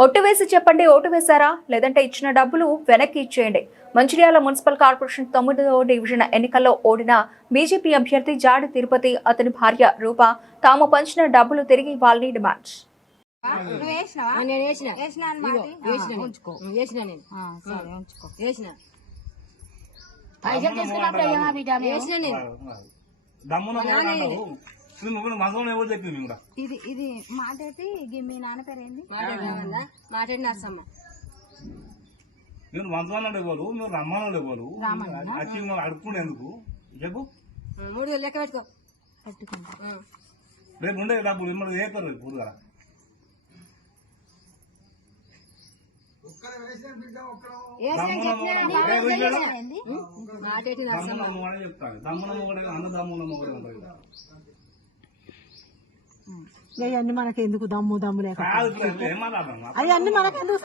Vote వేసి చెప్పండి vote వేశారా లేదంటే ఇచ్చిన డబ్బులు వెనక్కి ఇచ్చేయండి. మంచిర్యాల మున్సిపల్ కార్పొరేషన్ 9వ డివిజన్ ఎన్నికల్లో ఓడిన బీజేపీ అభ్యర్థి జాడి తిరుపతి అతని భార్య రూప తాము పంచిన డబ్బులు తిరిగి ఇవ్వాలని డిమాండ్. ఇది మాటేటి మీ నాన్న పేరు ఏంది? మాటేటి నర్సమ్మ. మీరు మంత్రాలు ఇవ్వరు, మీరు రమ్మని ఇవ్వరు, వచ్చి అడుక్కునేందుకు చెప్పు. 3 లెక్క పెట్టుకో. రేపు ఉండే డబ్బులు మిమ్మల్ని చేస్తారు పూర్గా. చెప్తాను దమ్మునమ్మ కూడా అన్నదమ్మునమ్మ కూడా ఉంటుంది. అవన్నీ మనకెందుకు దమ్ము లేక ఏమన్నా అవన్నీ మనకెందుకు.